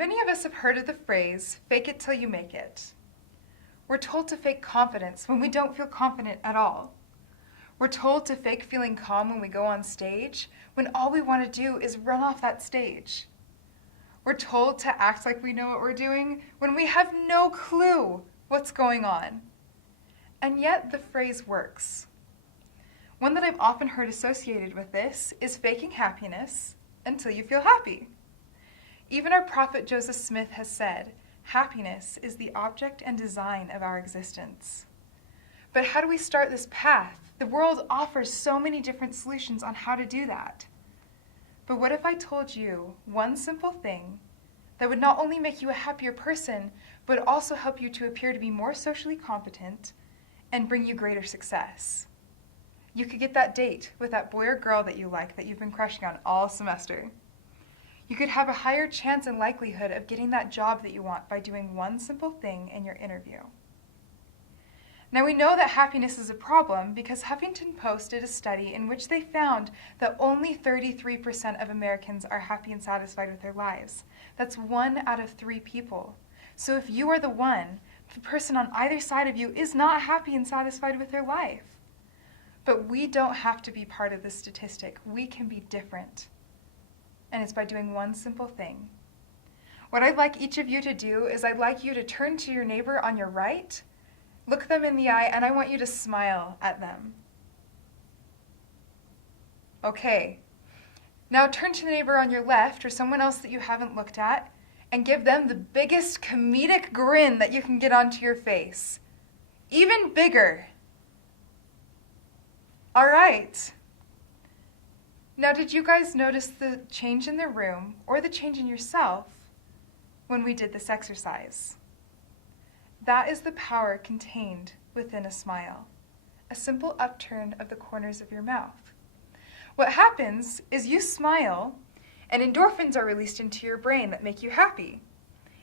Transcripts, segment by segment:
Many of us have heard of the phrase, fake it till you make it. We're told to fake confidence when we don't feel confident at all. We're told to fake feeling calm when we go on stage, when all we want to do is run off that stage. We're told to act like we know what we're doing when we have no clue what's going on. And yet the phrase works. One that I've often heard associated with this is faking happiness until you feel happy. Even our prophet Joseph Smith has said, happiness is the object and design of our existence. But how do we start this path? The world offers so many different solutions on how to do that. But what if I told you one simple thing that would not only make you a happier person, but also help you to appear to be more socially competent and bring you greater success? You could get that date with that boy or girl that you like, that you've been crushing on all semester. You could have a higher chance and likelihood of getting that job that you want by doing one simple thing in your interview. Now we know that happiness is a problem because Huffington Post did a study in which they found that only 33% of Americans are happy and satisfied with their lives. That's 1 out of 3 people. So if you are the one, the person on either side of you is not happy and satisfied with their life. But we don't have to be part of this statistic. We can be different. And it's by doing one simple thing. What I'd like each of you to do is I'd like you to turn to your neighbor on your right, look them in the eye, and I want you to smile at them. Okay. Now turn to the neighbor on your left or someone else that you haven't looked at and give them the biggest comedic grin that you can get onto your face. Even bigger. All right. Now, did you guys notice the change in the room or the change in yourself when we did this exercise? That is the power contained within a smile, a simple upturn of the corners of your mouth. What happens is you smile and endorphins are released into your brain that make you happy.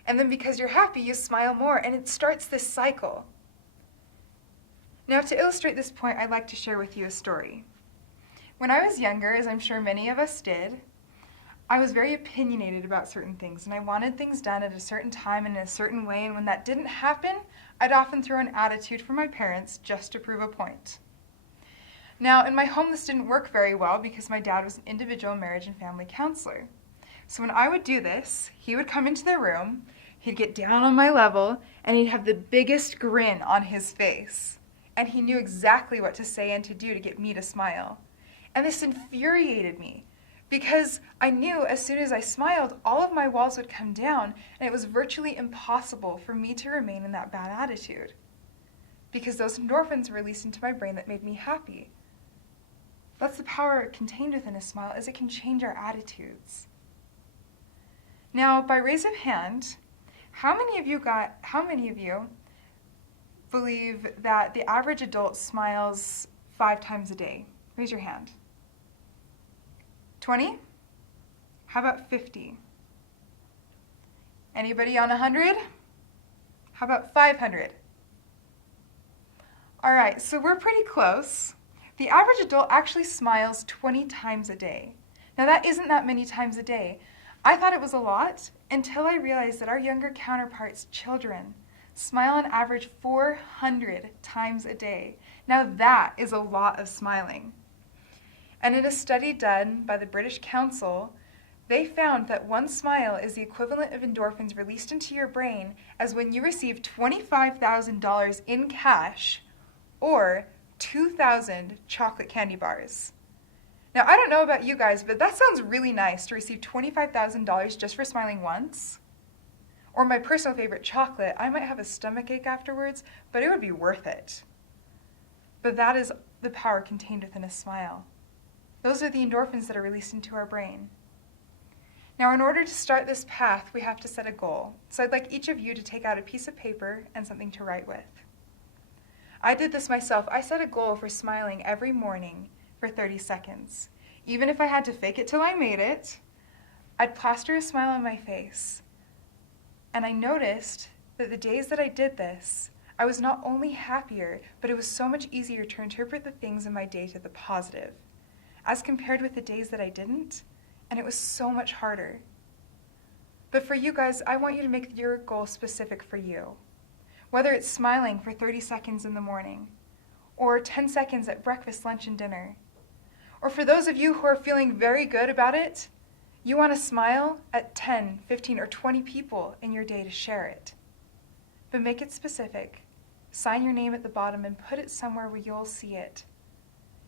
And then because you're happy, you smile more and it starts this cycle. Now, to illustrate this point, I'd like to share with you a story. When I was younger, as I'm sure many of us did, I was very opinionated about certain things, and I wanted things done at a certain time and in a certain way, and when that didn't happen, I'd often throw an attitude for my parents just to prove a point. Now, in my home, this didn't work very well because my dad was an individual marriage and family counselor. So when I would do this, he would come into the room, he'd get down on my level, and he'd have the biggest grin on his face. And he knew exactly what to say and to do to get me to smile. And this infuriated me because I knew as soon as I smiled, all of my walls would come down and it was virtually impossible for me to remain in that bad attitude because those endorphins were released into my brain that made me happy. That's the power contained within a smile, is it can change our attitudes. Now, by raise of hand, how many of you believe that the average adult smiles 5 times a day? Raise your hand. 20? How about 50? Anybody on 100? How about 500? All right, so we're pretty close. The average adult actually smiles 20 times a day. Now that isn't that many times a day. I thought it was a lot until I realized that our younger counterparts, children, smile on average 400 times a day. Now that is a lot of smiling. And in a study done by the British Council, they found that one smile is the equivalent of endorphins released into your brain as when you receive $25,000 in cash or 2,000 chocolate candy bars. Now, I don't know about you guys, but that sounds really nice to receive $25,000 just for smiling once. Or my personal favorite, chocolate. I might have a stomachache afterwards, but it would be worth it. But that is the power contained within a smile. Those are the endorphins that are released into our brain. Now, in order to start this path, we have to set a goal. So I'd like each of you to take out a piece of paper and something to write with. I did this myself. I set a goal for smiling every morning for 30 seconds. Even if I had to fake it till I made it, I'd plaster a smile on my face. And I noticed that the days that I did this, I was not only happier, but it was so much easier to interpret the things in my day to the positive, as compared with the days that I didn't, and it was so much harder. But for you guys, I want you to make your goal specific for you. Whether it's smiling for 30 seconds in the morning, or 10 seconds at breakfast, lunch, and dinner. Or for those of you who are feeling very good about it, you want to smile at 10, 15, or 20 people in your day to share it. But make it specific. Sign your name at the bottom and put it somewhere where you'll see it.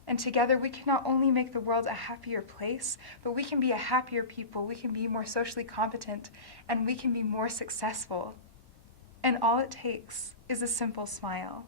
And together we can not only make the world a happier place, but we can be a happier people, we can be more socially competent, and we can be more successful. And all it takes is a simple smile.